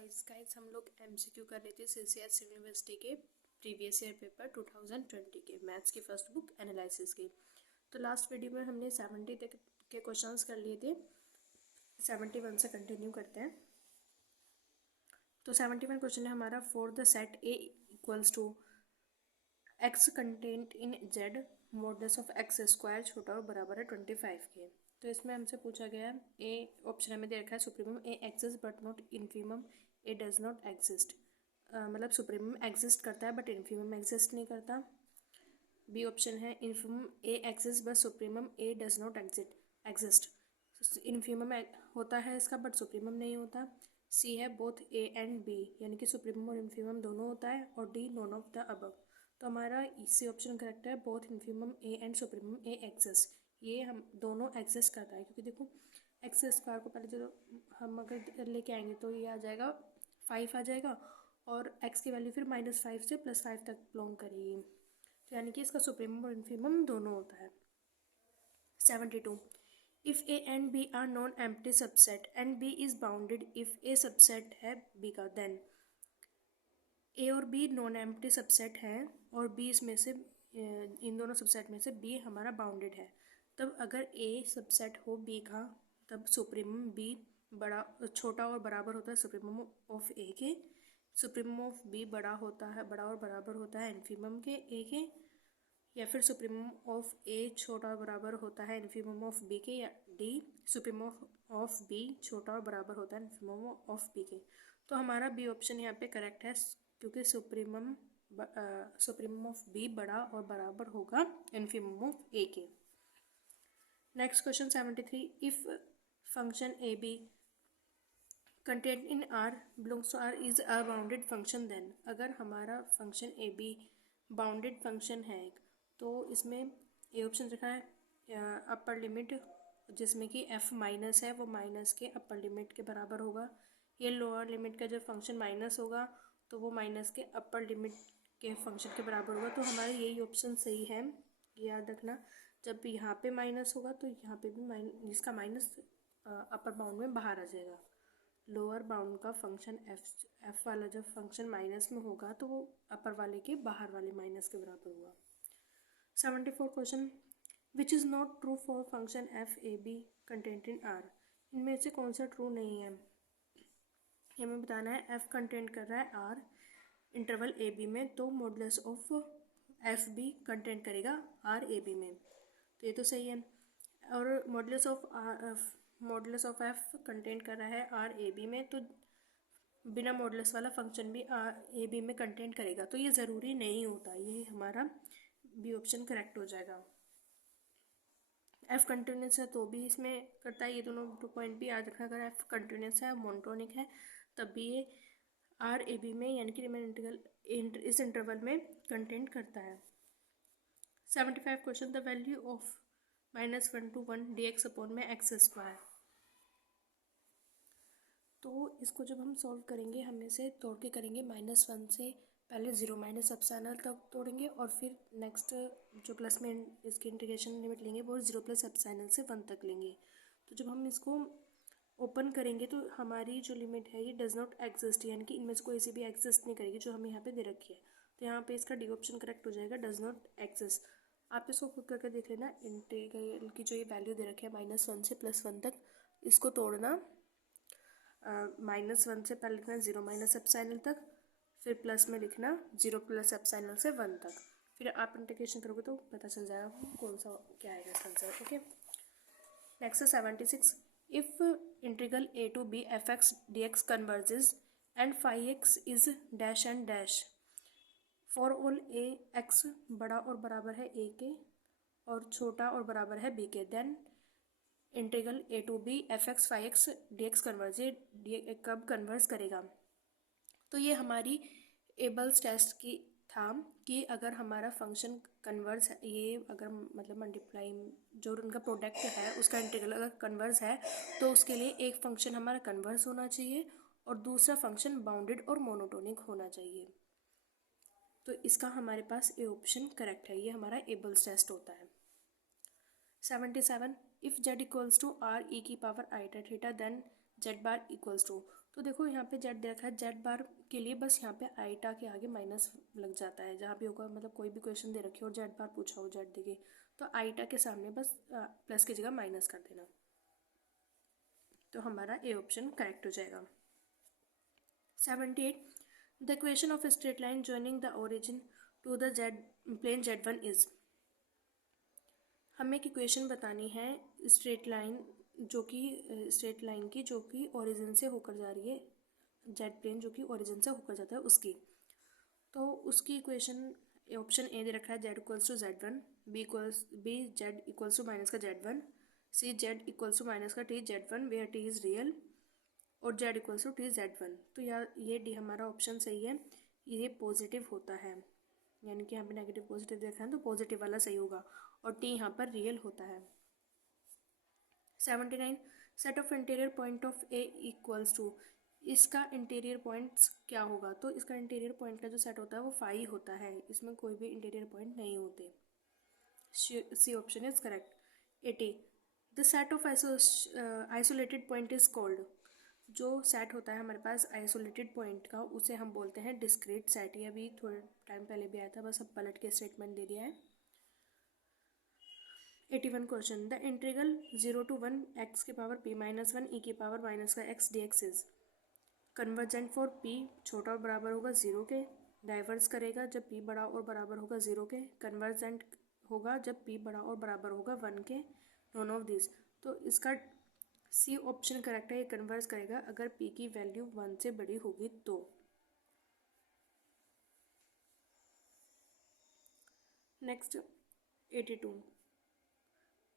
Guys हम लोग MCQ कर रहे थे सीसीएस यूनिवर्सिटी के प्रीवियस ईयर पेपर 2020 के मैथ्स की फर्स्ट बुक एनालिसिस की। तो लास्ट वीडियो में हमने 70 तक के क्वेश्चंस कर लिए थे। 71 से कंटिन्यू करते हैं। तो 71 क्वेश्चन है हमारा, for the set A equals to x content in Z modulus of x square छोटा और बराबर है 25 के। तो इसमें हमसे पूछा गया है, ए ऑप्शन हमें दे रखा है supremum A exist but not infimum A does not exist. मतलब सुप्रीमम एग्जिस्ट करता है बट इन्फीमम एग्जिस्ट नहीं करता। बी ऑप्शन है infimum A exist but supremum A does not exist. Infimum होता है इसका बट सुप्रीमम नहीं होता। सी है बोथ ए एंड बी, यानी कि सुप्रीमम और इन्फीमम दोनों होता है। और D none of the above. तो हमारा सी ऑप्शन करेक्ट है, both infimum A and supremum A exist. ये हम दोनों एग्जिस्ट करता है, क्योंकि देखो एक्स स्क्वायर को पहले जो हम अगर लेके आएंगे तो ये आ जाएगा 5 आ जाएगा, और एक्स की वैल्यू फिर -5 से +5 तक बिलोंग करेगी। तो यानी कि इसका सुप्रीमम और इन्फीमम दोनों होता है। 72 if A and B are non empty subset and B is bounded if A subset है बी का, देन ए और बी नॉन एम्प्टी सबसेट हैं और बी इसमें से इन दोनों सबसेट में से बी हमारा बाउंडेड है। तब अगर ए सबसेट हो बी का, तब सुप्रीमम बी बड़ा छोटा और बराबर होता है सुप्रीमम ऑफ ए के। सुप्रीमम ऑफ बी बड़ा और बराबर होता है इन्फीमम के ए के। या फिर सुप्रीमम ऑफ ए छोटा और बराबर होता है इन्फीमम ऑफ बी के। या डी सुप्रीमम ऑफ बी छोटा और बराबर होता है इन्फीमम ऑफ बी के। तो हमारा बी ऑप्शन यहाँ पे करेक्ट है, क्योंकि सुप्रीमम ऑफ बी बड़ा और बराबर होगा इन्फीमम ऑफ ए के। Next question 73 if function A B content in R belongs to R is a bounded function, then अगर हमारा function A B bounded function है तो इसमें ए ऑप्शन रखा है अपर लिमिट, जिसमें कि एफ माइनस है वो माइनस के अपर लिमिट के बराबर होगा। ये लोअर लिमिट का जब फंक्शन माइनस होगा तो वो माइनस के अपर लिमिट के फंक्शन के बराबर होगा। तो हमारा यही ऑप्शन सही है, याद रखना। जब यहाँ पे माइनस होगा तो यहाँ पे भी इसका माइनस अपर बाउंड में बाहर आ जाएगा। लोअर बाउंड का फंक्शन एफ वाला जब फंक्शन माइनस में होगा तो वो अपर वाले के बाहर वाले माइनस के बराबर हुआ। 74 question which is not true for function F A B content in are. इनमें से कौन सा ट्रू नहीं है, हमें बताना है। एफ कंटेंट कर रहा है आर इंटरवल ए बी में, तो modulus of F B content करेगा आर ए बी में, तो ये तो सही है। और मॉडुलस ऑफ एफ कंटेंट कर रहा है आर ए बी में, तो बिना मॉडुलस वाला फंक्शन भी आर ए बी में कंटेंट करेगा, तो ये ज़रूरी नहीं होता। ये हमारा बी ऑप्शन करेक्ट हो जाएगा। एफ कंटिन्यूस है तो भी इसमें करता है, ये दोनों पॉइंट भी याद रखना। अगर एफ कंटिन्यूस है मोनोटोनिक है तब भी ये आर ए बी में यानी कि रिमेन इंटीग्रल इस इंटरवल में कंटेंट करता है। 75 question the value of -1 to 1 dx upon में एक्स स्क्वायर। तो इसको जब हम सॉल्व करेंगे हम इसे तोड़ के करेंगे। -1 से पहले 0 माइनस एप्सिलॉन तक तोड़ेंगे और फिर नेक्स्ट जो प्लस में इसकी इंटीग्रेशन लिमिट लेंगे वो 0 प्लस एप्सिलॉन से 1 तक लेंगे। तो जब हम इसको ओपन करेंगे तो हमारी जो लिमिट है ये डज नॉट एग्जिस्ट, यानी कि इनमें से कोई सी भी एग्जिस्ट नहीं करेगी जो हमें यहाँ पे दे रखी है। तो यहाँ पे इसका डी ऑप्शन करेक्ट हो जाएगा, डज नॉट एग्जिस्ट। आप इसको खुद करके देख लेना। इंटीग्रल की जो ये वैल्यू दे रखी है -1 से +1 तक, इसको तोड़ना। -1 से पहले लिखना 0 माइनस एप्सिलॉन तक, फिर प्लस में लिखना 0 प्लस एप्सिलॉन से 1 तक। फिर आप इंटीग्रेशन करोगे तो पता चल जाएगा कौन सा क्या आएगा इसका answer. Okay, next 76 if integral a to b fx dx converges and phi x is dash and dash for all a x बड़ा और बराबर है a के और छोटा और बराबर है b के, then integral a to b fx phi x dx converge कब कन्वर्स करेगा। तो ये हमारी एबल्स टेस्ट की था कि अगर हमारा फंक्शन कन्वर्स है, ये अगर मतलब मल्टीप्लाई जो उनका प्रोडक्ट है उसका इंटीग्रल अगर कन्वर्स है तो उसके लिए एक फंक्शन हमारा कन्वर्स होना चाहिए और दूसरा फंक्शन बाउंडेड और मोनोटोनिक होना चाहिए। तो इसका हमारे पास ए ऑप्शन करेक्ट है, ये हमारा एबल्स टेस्ट होता है। 77 if z equals to R E की power i theta then z bar equals to. तो देखो यहाँ पे जेड देखा है, जेड बार के लिए बस यहाँ पे आईटा के आगे माइनस लग जाता है जहाँ भी होगा, मतलब कोई भी क्वेश्चन दे रखे हो और जेड बार पूछा हो जेड देके, तो आईटा के सामने बस प्लस की जगह माइनस कर देना, तो हमारा ए ऑप्शन करेक्ट हो जाएगा। 78. The equation of straight line joining the origin to the Z plane Z1 is. हमें एक इक्वेशन बतानी है स्ट्रेट लाइन की जो कि ओरिजिन से होकर जा रही है, जेड प्लेन जो कि ओरिजिन से होकर जाता है उसकी। तो उसकी इक्वेशन ऑप्शन ए दे रखा है Z equals to Z1, B Z equals to minus का Z1, C Z equals to minus का T Z1 where T is real, और Z equals to T Z1। तो यार ये डी हमारा ऑप्शन सही है, ये पॉजिटिव होता है, यानी कि यहाँ पे नेगेटिव पॉजिटिव देखा है तो पॉजिटिव वाला सही होगा, और टी यहाँ पर रियल होता है। 79. Set of interior point of A equals to. इसका इंटीरियर पॉइंट्स क्या होगा, तो इसका इंटीरियर पॉइंट का जो सेट होता है वो 5 होता है, इसमें कोई भी इंटीरियर पॉइंट नहीं होते। C option is correct. 80. The set of isolated point is called. जो सेट होता है हमारे पास आइसोलेटेड पॉइंट का, उसे हम बोलते हैं डिस्क्रीट सेट। ये अभी थोड़े टाइम पहले भी आया था, बस अब पलट के स्टेटमेंट दे दिया है। 81 question, the integral 0 to 1 x की पावर p माइनस 1 e की पावर माइनस का x dx is convergent for p छोटा और बराबर होगा 0 के, डाइवर्स करेगा जब p बड़ा और बराबर होगा 0 के, कन्वर्जेंट होगा जब p बड़ा और बराबर होगा 1 के, नॉन ऑफ दिस। तो इसका सी ऑप्शन करेक्ट है, ये कन्वर्स करेगा अगर p की वैल्यू 1 से बड़ी होगी तो। Next 82.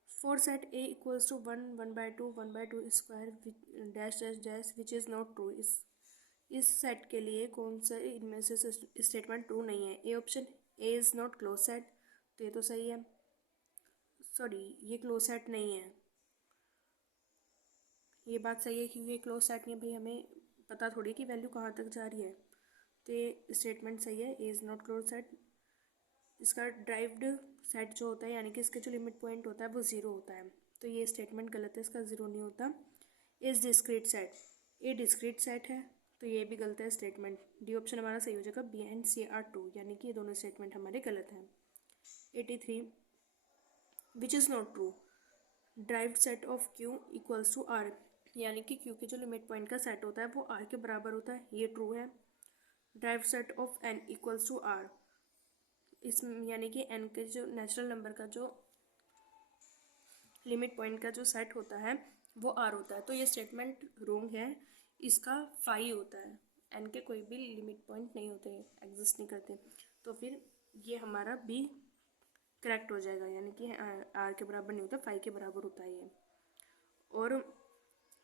For set A equals to 1, 1/2, 1/2 square dash dash dash which is not true. इस सेट के लिए कौन सा इनमें से स्टेटमेंट ट्रू नहीं है। A option, A is not close set, तो ये तो सही है, सॉरी ये क्लोज सेट नहीं है, ये बात सही है क्योंकि ये क्लोज सेट नहीं है, भाई हमें पता थोड़ी कि वैल्यू कहाँ तक जा रही है, तो ये स्टेटमेंट सही है, A is not close set. इसका ड्राइव्ड सेट जो होता है यानी कि इसके जो लिमिट पॉइंट होता है वो 0 होता है, तो ये स्टेटमेंट गलत है, इसका 0 नहीं होता। Is discrete set, A discrete set है, तो ये भी गलत है स्टेटमेंट। डी ऑप्शन हमारा सही हो जाएगा, B and C are true, यानी कि ये दोनों स्टेटमेंट हमारे गलत हैं। 83. Which is not true, derived set of Q equals to R, यानी कि क्यू के जो लिमिट पॉइंट का सेट होता है वो आर के बराबर होता है, ये ट्रू है। Derived set of N equals to R, इस यानी कि एन के जो नेचुरल नंबर का जो लिमिट पॉइंट का जो सेट होता है वो आर होता है, तो ये स्टेटमेंट रॉन्ग है, इसका 5 होता है, एन के कोई भी लिमिट पॉइंट नहीं होते, एग्जिस्ट नहीं करते, तो फिर ये हमारा बी करेक्ट हो जाएगा, यानी कि आर के बराबर नहीं होता, 5 के बराबर होता है ये। और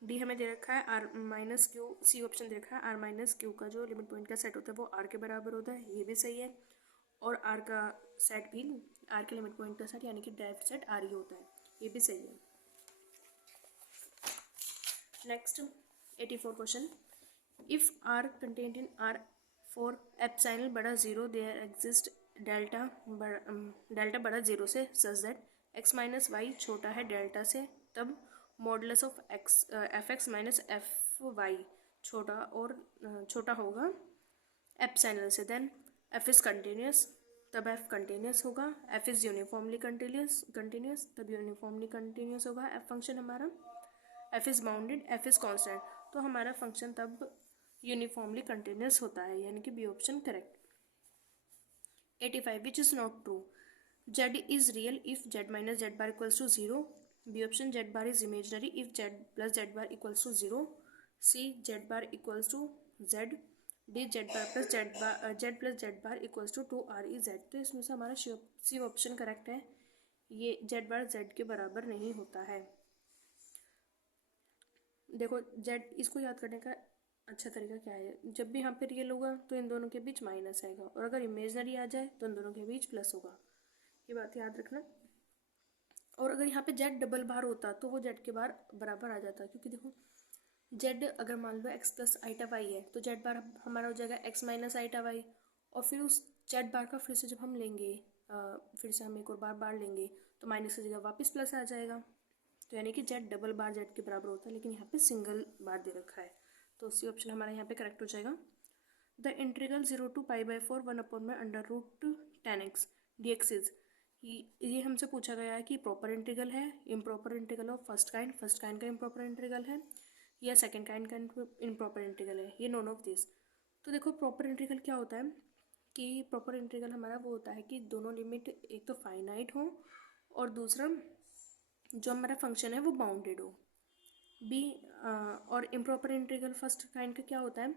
डी हमें दे रखा है R minus Q, C option दे रखा है आर माइनस क्यू का जो लिमिट पॉइंट का सेट होता है वो आर के बराबर होता है, ये भी सही है। और आर का सेट भी, आर के लिमिट पॉइंट का सेट यानी कि ड्राइव्ड सेट आर ही होता है, ये भी सही है। Next 84 question, if R content in R for epsilon बड़ा 0 देयर एग्जिस्ट डेल्टा बड़ा 0 से such that x minus y छोटा है डेल्टा से, तब modulus of x f x minus f y छोटा होगा एप्सिलॉन से, देन एफ इज़ कंटिन्यूस, तब एफ कंटिन्यूस होगा। एफ इज़ यूनिफॉर्मली कंटिन्यूस तब यूनिफॉर्मली कंटिन्यूस होगा एफ फंक्शन हमारा। F is bounded, f is constant, तो हमारा फंक्शन तब यूनिफॉर्मली कंटिन्यूस होता है, यानी कि B option correct. 85. Which is not true, Z is real if Z minus Z bar equals to 0, B option Z bar is imaginary if Z plus Z bar equals to 0, C Z bar equals to Z, D Z bar plus Z bar equals to 2r e Z. तो इसमें से हमारा C option correct है, ये Z बार Z के बराबर नहीं होता है। देखो जेड, इसको याद करने का अच्छा तरीका क्या है, जब भी यहाँ पे रियल होगा तो इन दोनों के बीच माइनस आएगा, और अगर इमेजनरी आ जाए तो इन दोनों के बीच प्लस होगा, ये बात याद रखना। और अगर यहाँ पे जेड डबल बार होता तो वो जेड के बार बराबर आ जाता, क्योंकि देखो जेड अगर मान लो एक्स प्लस आईटा वाई है तो जेड बार हमारा हो जाएगा एक्स माइनस आईटा वाई, और फिर उस जेड बार का फिर से जब हम लेंगे फिर से हम एक और बार लेंगे तो माइनस की जगह वापस प्लस आ जाएगा, तो यानी कि जेड डबल बार जेड के बराबर होता है, लेकिन यहाँ पे सिंगल बार दे रखा है, तो सी ऑप्शन हमारा यहाँ पे करेक्ट हो जाएगा। The integral 0 to π/4 1/√10x dx is, ये हमसे पूछा गया है कि प्रॉपर इंटीग्रल है, improper integral of first kind का इम्प्रॉपर इंटीग्रल है, या सेकंड काइंड का इम्प्रॉपर इंटीग्रल है, ये नॉन ऑफ दिस। तो देखो प्रॉपर इंटीग्रल क्या होता है कि प्रॉपर इंटीग्रल हमारा वो होता है कि दोनों लिमिट एक तो फाइनाइट हो और दूसरा जो हमारा फंक्शन है वो बाउंडेड हो। बी और इम्प्रॉपर इंटीग्रल फर्स्ट काइंड का क्या होता है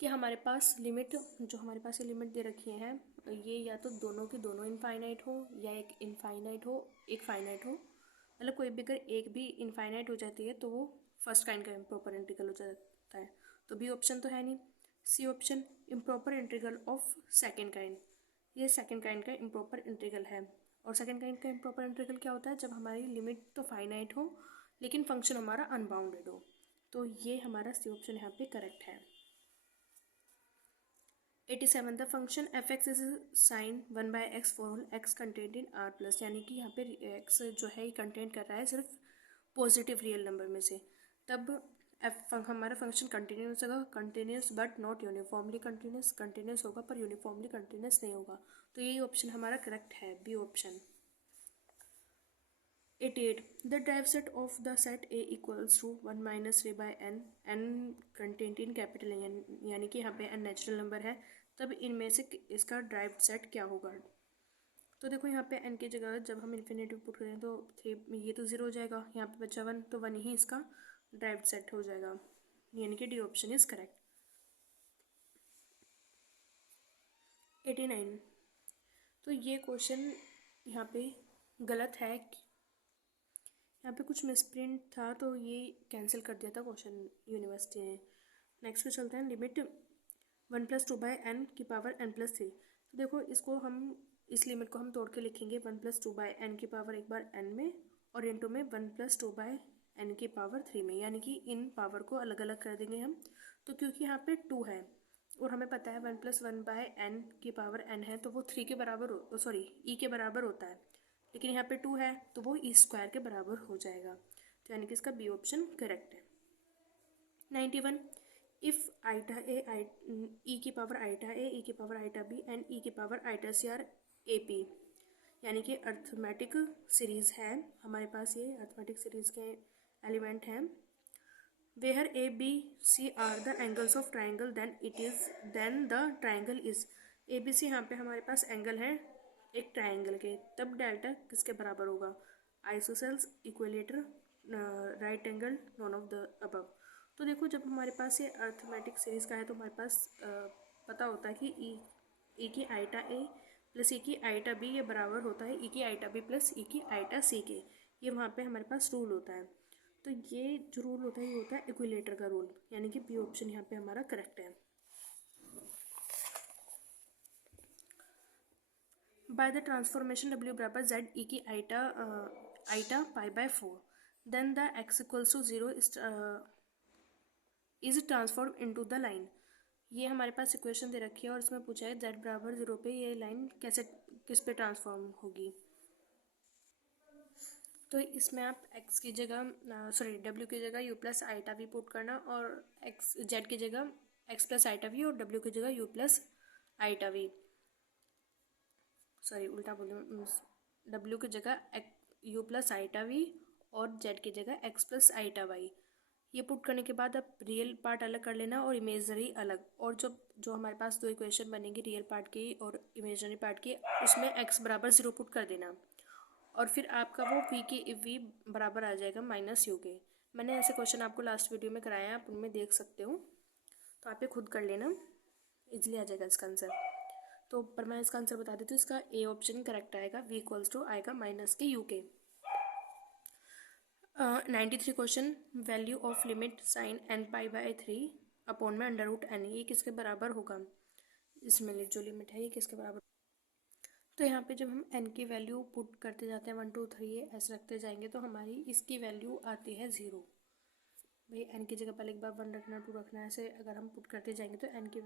कि हमारे पास लिमिट, जो हमारे पास ये लिमिट दे रखी है, ये या तो दोनों की दोनों इनफाइनाइट हो या एक इनफाइनाइट हो एक फाइनाइट हो, मतलब कोई भी अगर एक भी इनफाइनाइट हो जाती है तो वो फर्स्ट काइंड का इम्प्रॉपर इंटीग्रल हो जाता है। तो बी ऑप्शन तो है नहीं। C option improper integral of second kind, ये सेकेंड काइंड का इम्प्रॉपर इंटीग्रल है। और सेकेंड काइंड का इम्प्रॉपर इंटीग्रल क्या होता है, जब हमारी लिमिट तो फाइनाइट हो लेकिन फंक्शन हमारा अनबाउंडेड हो। तो ये हमारा सी ऑप्शन यहाँ पे करेक्ट है। 87 the function F x is sine 1/x for all x content in r plus, यानी कि यहाँ पे x जो है ये कंटेंट कर रहा है सिर्फ पॉजिटिव रियल नंबर में से, तब हमारा फंक्शन कंटिन्यूस होगा, continuous but not uniformly continuous, continuous होगा पर यूनिफॉर्मली कंटिन्यूस नहीं होगा। तो यही ऑप्शन हमारा करेक्ट है, B option. 88 the derived set of the set A equals to 1 - v/n, n content in capital N, यानी कि यहाँ पे n नेचुरल नंबर है, तब इनमें से इसका ड्राइव सेट क्या होगा। तो देखो यहाँ पे n की जगह जब हम इन्फिनेटिव पुट करें तो 3, ये तो 0 हो जाएगा, यहाँ पे बचा 1, तो 1 ही इसका ड्राइव सेट हो जाएगा, यानी कि डी ऑप्शन इज करेक्ट। 89 तो ये क्वेश्चन यहाँ पे गलत है, यहाँ पे कुछ मिसप्रिंट था तो ये कैंसिल कर दिया था क्वेश्चन यूनिवर्सिटी ने। नेक्स्ट पे चलते हैं, लिमिट 1 + 2/n की पावर n+3। तो देखो इसको हम, इस लिमिट को हम तोड़ के लिखेंगे 1 + 2/n की पावर एक बार n में और इंटू में 1 + 2/n की पावर 3 में, यानी कि इन पावर को अलग अलग कर देंगे हम। तो क्योंकि यहाँ पे 2 है और हमें पता है 1 + 1/n की पावर n है तो वो 3 के बराबर e के बराबर होता है, लेकिन यहाँ पे 2 है तो वो e² के बराबर हो जाएगा, तो यानी कि इसका बी ऑप्शन करेक्ट है। 91 इफ आइटा ए ई की पावर आइटा ए, ई की power iota B and e की power iota C are A P, यानी कि अर्थमेटिक सीरीज है हमारे पास, ये अर्थमेटिक सीरीज के एलिमेंट हैं। Where A B C are the angles of triangle then the triangle is, A B C यहाँ पे हमारे पास एंगल है एक ट्राइंगल के, तब डेल्टा किसके बराबर होगा, isosceles, equilateral, right angle, none of the above. तो देखो जब हमारे पास ये अर्थमेटिक सीरीज का है तो हमारे पास पता होता है कि ई की आइटा ए प्लस ई की आइटा बी ये बराबर होता है ई की आइटा बी प्लस ई की आइटा सी के, ये वहाँ पे हमारे पास रूल होता है। तो ये जो रूल होता है ये होता है इक्विलेटर का रूल, यानी कि बी ऑप्शन यहाँ पे हमारा करेक्ट है। By the transformation w बराबर z e की iota π/4 then the x equals to 0 is transformed into the line। ये हमारे पास इक्वेशन दे रखी है और इसमें पूछा है z बराबर 0 पे ये लाइन कैसे किस पे ट्रांसफॉर्म होगी। तो इसमें आप x की जगह w की जगह u plus iota v put करना और z की जगह x प्लस आइटा v और w की जगह u plus iota v, sorry उल्टा बोलूँ, w की जगह u प्लस आइटा v और z की जगह x प्लस आइटा y, ये पुट करने के बाद अब रियल पार्ट अलग कर लेना और इमेजनरी अलग, और जो हमारे पास दो इक्वेशन बनेंगी रियल पार्ट की और इमेजनरी पार्ट की, उसमें x बराबर 0 पुट कर देना और फिर आपका वो v बराबर आ जाएगा -u के। मैंने ऐसे क्वेश्चन आपको लास्ट वीडियो में कराया है, आप उनमें देख सकते हो, तो आप ये खुद कर लेना, इजीली आ जाएगा इसका आंसर। तो पर मैं इसका आंसर बता देती हूँ, इसका ए ऑप्शन करेक्ट आएगा, v = आएगा -u के। 93 question, value of limit sine n π/3 upon में √n, ये किसके बराबर होगा, इसमें जो लिमिट है ये किसके बराबर। तो यहाँ पे जब हम n की वैल्यू पुट करते जाते हैं 1 2 3 ऐसे रखते जाएंगे तो हमारी इसकी वैल्यू आती है 0। भाई n की जगह पहले एक बार 1 रखना 2 रखना, ऐसे अगर हम पुट करते जाएंगे तो n की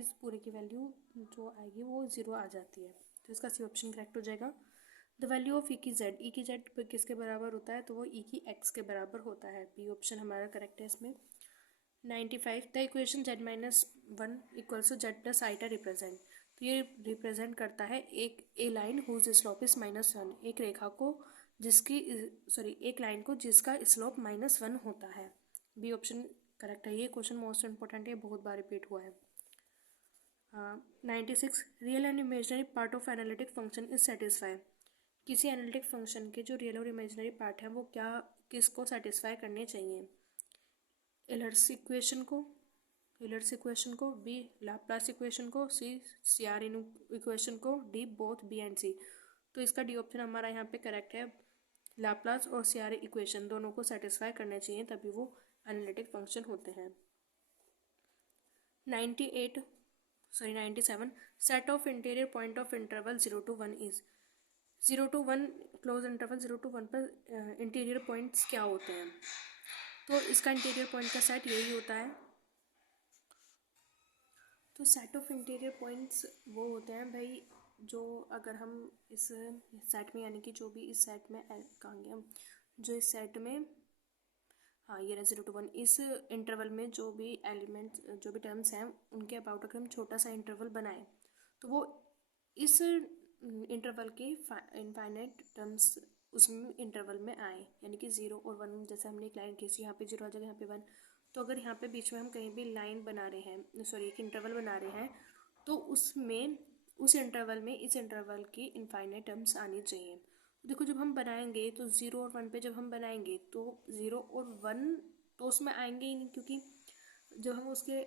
इस पूरे की वैल्यू जो आएगी वो 0 आ जाती है, तो इसका सी ऑप्शन करेक्ट हो जाएगा। द वैल्यू ऑफ ई की जेड किसके बराबर होता है, तो वो ई की एक्स के बराबर होता है, बी ऑप्शन हमारा करेक्ट है इसमें। 95 the equation z-1 equals to z plus iota represent. तो ये रिप्रेजेंट करता है एक a line whose slope is -1, एक रेखा को जिसकी एक लाइन को जिसका स्लोप -1 होता है। बी ऑप्शन करेक्ट है। ये क्वेश्चन मोस्ट इंपॉर्टेंट है, बहुत बार रिपीट हुआ है। 96 real and imaginary part of analytic function is satisfy. किसी एनालिटिक फंक्शन के जो रियल और इमेजिनरी पार्ट है वो क्या किसको सेटिस्फाई करने चाहिए? एलर्स इक्वेशन को, बी लाप्लास इक्वेशन को, सी सीआरइन इक्वेशन को, डी बोथ बी एंड सी। तो इसका डी ऑप्शन हमारा यहाँ पे करेक्ट है। लाप्लास और सीआरइन इक्वेशन दोनों को सेटिस्फाई करने चाहिए तभी वो एनालिटिक फंक्शन होते हैं। 97 set of interior point of interval 0 to 1 is. 0 to 1 close interval 0 to 1 पर इंटीरियर पॉइंट्स क्या होते हैं? तो इसका इंटीरियर पॉइंट का सेट यही होता है। तो सेट ऑफ इंटीरियर पॉइंट्स वो होते हैं भाई, जो अगर हम इस सेट में यानी कि जो भी इस सेट में कहेंगे हम, जो इस सेट में ये रहा 0 to 1, इस इंटरवल में जो भी एलिमेंट जो भी टर्म्स हैं उनके अबाउट अगर हम छोटा सा इंटरवल बनाएं तो वो इस इंटरवल के इनफाइनाइट टर्म्स उसमें इंटरवल में आए, यानी कि 0 और 1। जैसे हमने एक लाइन खींची, यहाँ पे 0 आ जाएगा, यहाँ पे 1। तो अगर यहाँ पे बीच में हम कहीं भी लाइन बना रहे हैं, एक इंटरवल बना रहे हैं, तो उसमें उस इंटरवल में इस इंटरवल की इनफाइनाइट टर्म्स आनी चाहिए। देखो जब हम बनाएंगे तो 0 और 1 पे जब हम बनाएंगे तो 0 और 1 तो उसमें आएंगे ही नहीं, क्योंकि जब हम उसके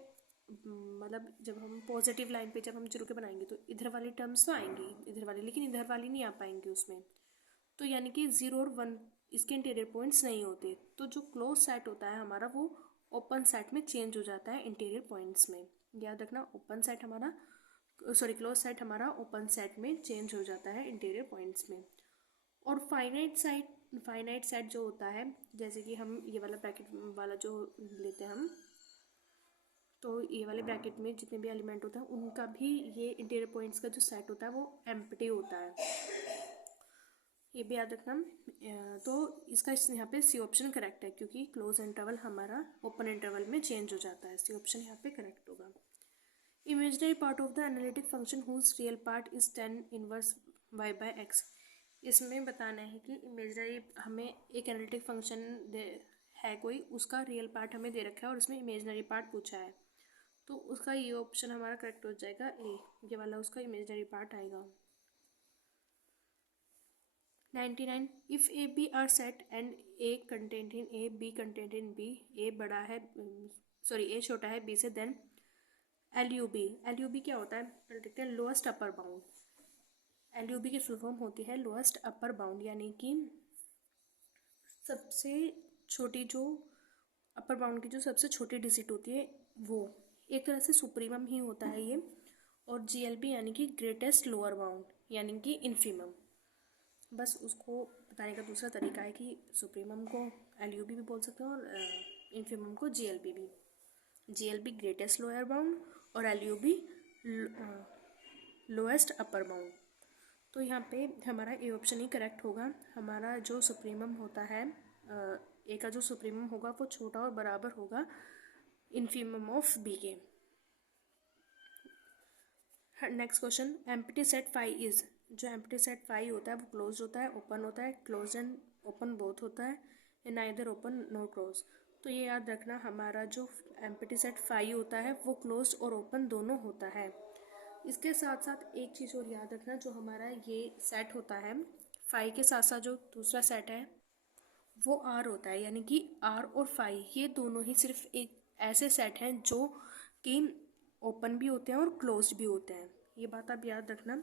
मतलब जब हम पॉजिटिव लाइन पे जब हम 0 के बनाएंगे तो इधर वाली टर्म्स तो आएंगी इधर वाली, लेकिन इधर वाली नहीं आ पाएंगी उसमें। तो यानी कि 0 और 1 इसके इंटीरियर पॉइंट्स नहीं होते। तो जो क्लोज सेट होता है हमारा वो ओपन सेट में चेंज हो जाता है इंटीरियर पॉइंट्स में। याद रखना, ओपन सेट हमारा क्लोज सेट हमारा ओपन सेट में चेंज हो जाता है इंटीरियर पॉइंट्स में। और फाइनाइट सेट जो होता है, जैसे कि हम ये वाला ब्रैकेट वाला जो लेते हैं हम, तो ये वाले ब्रैकेट में जितने भी एलिमेंट होते हैं उनका भी ये इंटीरियर पॉइंट्स का जो सेट होता है वो एम्प्टी होता है, ये भी याद रखना। तो इसका यहाँ पे सी ऑप्शन करेक्ट है, क्योंकि क्लोज इंटरवल हमारा ओपन इंटरवल में चेंज हो जाता है। सी ऑप्शन यहाँ पे करेक्ट होगा। Imaginary part of the analytic function whose real part is tan inverse y by x। इसमें बताना है कि इमेजिनरी हमें एक एनालिटिक फंक्शन है कोई, उसका रियल पार्ट हमें दे रखा है और उसमें इमेजिनरी पार्ट पूछा है, तो उसका ये ऑप्शन हमारा करेक्ट हो जाएगा, ए, ये वाला उसका इमेजिनरी पार्ट आएगा। 99 if A B are set and A content in A, B content in B, A बड़ा है ए छोटा है बी से, देन एल यू बी क्या होता है पहले देखते हैं। Lowest upper bound, L U B की फुल फॉर्म होती है लोएस्ट अपर बाउंड, यानी कि सबसे छोटी जो अपर बाउंड की जो सबसे छोटी डिजिट होती है वो एक तरह से सुप्रीमम ही होता है ये। और जीएलबी यानी कि ग्रेटेस्ट लोअर बाउंड, यानी कि इन्फीमम। बस उसको बताने का दूसरा तरीका है कि सुप्रीमम को एलयूबी भी बोल सकते हैं और इन्फीमम को जीएलबी भी। जीएलबी ग्रेटेस्ट लोअर बाउंड और एलयूबी लोएस्ट अपर बाउंड। तो यहाँ पे हमारा ए ऑप्शन ही करेक्ट होगा। हमारा जो सुप्रीमम होता है ए का जो सुप्रीमम होगा वो छोटा और बराबर होगा इन्फीमम ऑफ बी के। Next question, empty set phi is. जो एम्प्टी सेट फाई होता है वो क्लोज होता है, ओपन होता है, क्लोज एंड ओपन बोथ होता है, नाइदर ओपन नॉर क्लोज। तो ये याद रखना, हमारा जो एम्प्टी सेट फाई होता है वो क्लोज और ओपन दोनों होता है। इसके साथ साथ एक चीज़ और याद रखना, जो हमारा ये सेट होता है फाई के साथ साथ जो दूसरा सेट है वो आर होता है, यानी कि आर और फाई ये दोनों ही सिर्फ एक ऐसे सेट हैं जो कि ओपन भी होते हैं और क्लोज भी होते हैं। ये बात आप याद रखना,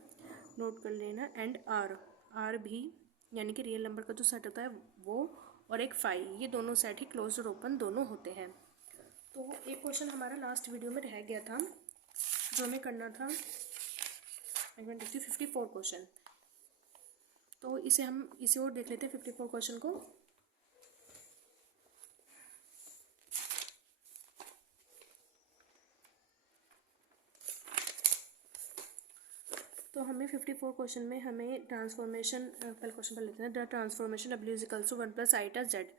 नोट कर लेना। एंड आर भी यानी कि रियल नंबर का जो सेट होता है वो, और एक फाई, ये दोनों सेट ही क्लोज और ओपन दोनों होते हैं। तो एक क्वेश्चन हमारा लास्ट वीडियो में रह गया था जो हमें करना था, 54 क्वेश्चन। तो इसे और देख लेते हैं 54 क्वेश्चन को। तो हमें 54 क्वेश्चन में हमें ट्रांसफॉर्मेशन, पहले क्वेश्चन पढ़ लेते हैं। The transformation W is equals to 1 + i Z.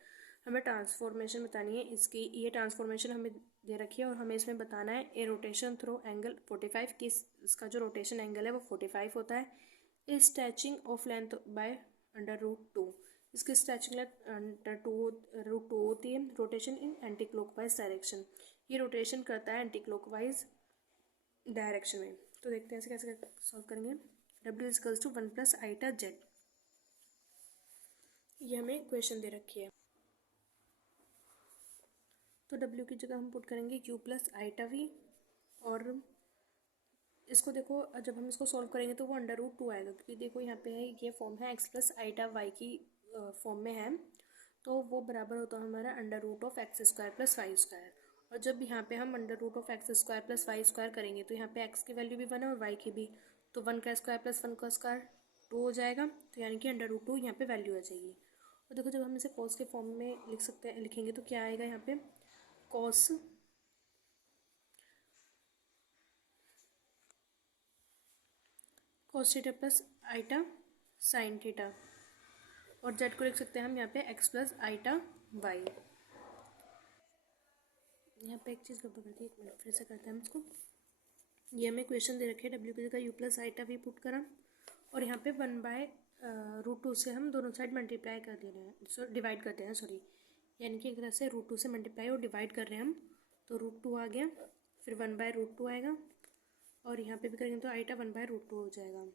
हमें ट्रांसफॉर्मेशन बतानी है इसकी। ये ट्रांसफॉर्मेशन हमें दे रखी है और हमें इसमें बताना है ए रोटेशन थ्रू एंगल 45 की, इसका जो रोटेशन एंगल है वो 45 होता है। ए स्ट्रेचिंग ऑफ लेंथ बाय √2, इसकी स्ट्रेचिंग लेंथ √2 होती है। रोटेशन इन एंटी क्लॉकवाइज डायरेक्शन, ये रोटेशन करता है एंटी क्लॉकवाइज डायरेक्शन में। तो देखते हैं इसे कैसे सॉल्व करेंगे। W इक्वल्स टू 1 + i/z, ये हमें क्वेश्चन दे रखी है। तो W की जगह हम पुट करेंगे q + i/v, और इसको देखो जब हम इसको सॉल्व करेंगे तो वो √2 आएगा, क्योंकि देखो यहाँ पे है ये फॉर्म है x + i/y की फॉर्म में है, तो वो बराबर होता है हमारा √(x² + y²। और जब यहाँ पे हम √(x² + y² करेंगे तो यहाँ पे x की वैल्यू भी 1 है और y की भी, तो 1 का स्क्वायर + 1 का स्क्वायर 2 हो जाएगा, तो यानी कि √2 यहाँ पे वैल्यू आ जाएगी। और देखो जब हम इसे कॉस के फॉर्म में लिखेंगे तो क्या आएगा यहाँ पे, cos theta + i sin theta, और z को लिख सकते हैं हम यहाँ पे x + i/y। यहाँ पे एक चीज़ गड़बड़ करती है, 1 मिनट फिर से करते हैं हम इसको। ये हमें क्वेश्चन दे रखे हैं, W की जगह u + i/v पुट करा, और यहाँ पे 1/√2 से हम दोनों साइड मल्टीप्लाई कर दे रहे हैं, डिवाइड करते हैं सॉरी, यानी कि एक तरह से √2 से मल्टीप्लाई और डिवाइड कर रहे हैं हम, तो √2 आ गया, फिर 1/√2 आएगा, और यहाँ पे भी करेंगे तो i/1/√2 हो जाएगा,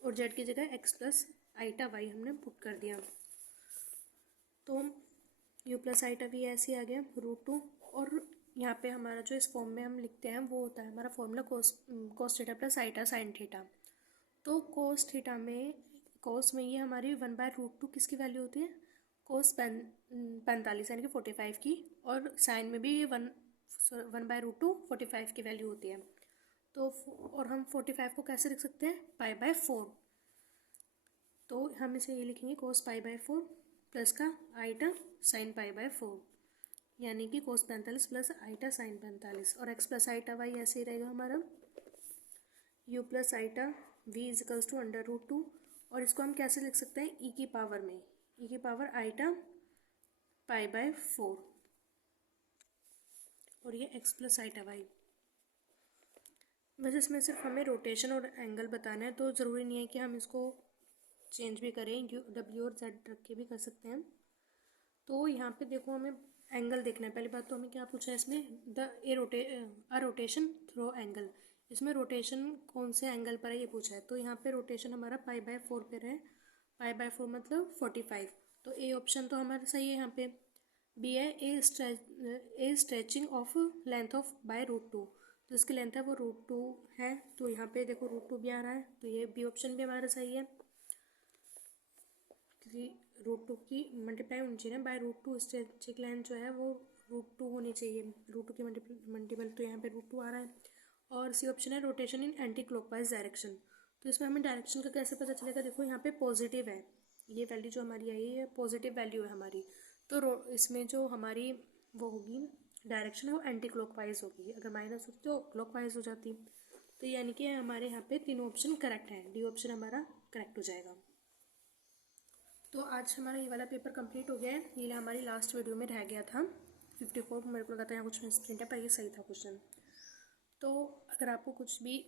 और z की जगह x + i/y हमने पुट कर दिया, तो u + i/v ऐसे आ गया √2। और यहाँ पे हमारा जो इस फॉर्म में हम लिखते हैं वो होता है हमारा formula cos theta + i sin theta. तो cos थीटा में, cos में ये हमारी 1/√2 किसकी वैल्यू होती है, cos 45 यानी कि 45 की, और साइन में भी ये 1/√2 45 की वैल्यू होती है। तो और हम 45 को कैसे लिख सकते हैं, π/4, तो हम इसे ये लिखेंगे cos π/4 प्लस का i sin π/4, यानी कि cos 45 प्लस i sin 45, और x + i/y ऐसे ही रहेगा हमारा, u + i/v इक्वल्स टू √2, और इसको हम कैसे लिख सकते हैं, e की पावर में, e की पावर i π/4, और ये x + i/y। वैसे इसमें सिर्फ हमें रोटेशन और एंगल बताना है, तो ज़रूरी नहीं है कि हम इसको चेंज भी करें, W और Z रख के भी कर सकते हैं। तो यहाँ पे देखो हमें एंगल देखना है। पहली बात तो हमें क्या पूछा है इसमें, रोटेशन थ्रू एंगल, इसमें रोटेशन कौन से एंगल पर है ये पूछा है। तो यहाँ पे रोटेशन हमारा π/4 पर है, π/4 मतलब 45, तो ए ऑप्शन तो हमारा सही है। यहाँ पे बी है ए स्ट्रेचिंग ऑफ लेंथ ऑफ √2, तो इसकी लेंथ है वो √2 है, तो यहाँ पे देखो √2 भी आ रहा है, तो ये बी ऑप्शन भी हमारा सही है, क्योंकि √2 की मल्टीप्लाई होनी चाहिए ना √2, स्ट्रेचिंग लेंथ जो है वो √2 होनी चाहिए, √2 की मल्टीपल, तो यहाँ पे √2 आ रहा है। और सी ऑप्शन है रोटेशन इन एंटी क्लॉकवाइज डायरेक्शन, तो इसमें हमें डायरेक्शन का कैसे पता चलेगा, देखो यहाँ पे पॉजिटिव है, ये वैल्यू जो हमारी आई है ये पॉजिटिव वैल्यू है हमारी, तो इसमें जो हमारी वो होगी डायरेक्शन है वो एंटी क्लॉकवाइज होगी, अगर माइनस होती तो क्लॉकवाइज हो जाती, तो यानी कि हमारे यहाँ पे तीनों ऑप्शन करेक्ट हैं, डी ऑप्शन हमारा करेक्ट हो जाएगा। तो आज हमारा ये वाला पेपर कंप्लीट हो गया है, ये हमारी लास्ट वीडियो में रह गया था 54, मेरे को लगा था यहाँ कुछ मिसप्रिंट है, पर ये सही था क्वेश्चन। तो अगर आपको कुछ भी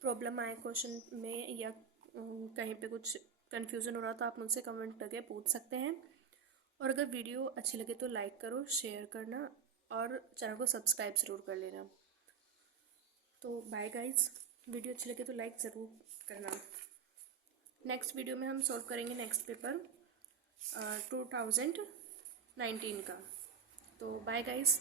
प्रॉब्लम आए क्वेश्चन में या कहीं पे कुछ कन्फ्यूज़न हो रहा तो आप मुझसे कमेंट करके पूछ सकते हैं, और अगर वीडियो अच्छी लगे तो लाइक करो, शेयर करना, और चैनल को सब्सक्राइब ज़रूर कर लेना। तो बाय गाइस, वीडियो अच्छी लगे तो लाइक ज़रूर करना। नेक्स्ट वीडियो में हम सॉल्व करेंगे नेक्स्ट पेपर 2019 का। तो बाय गाइस।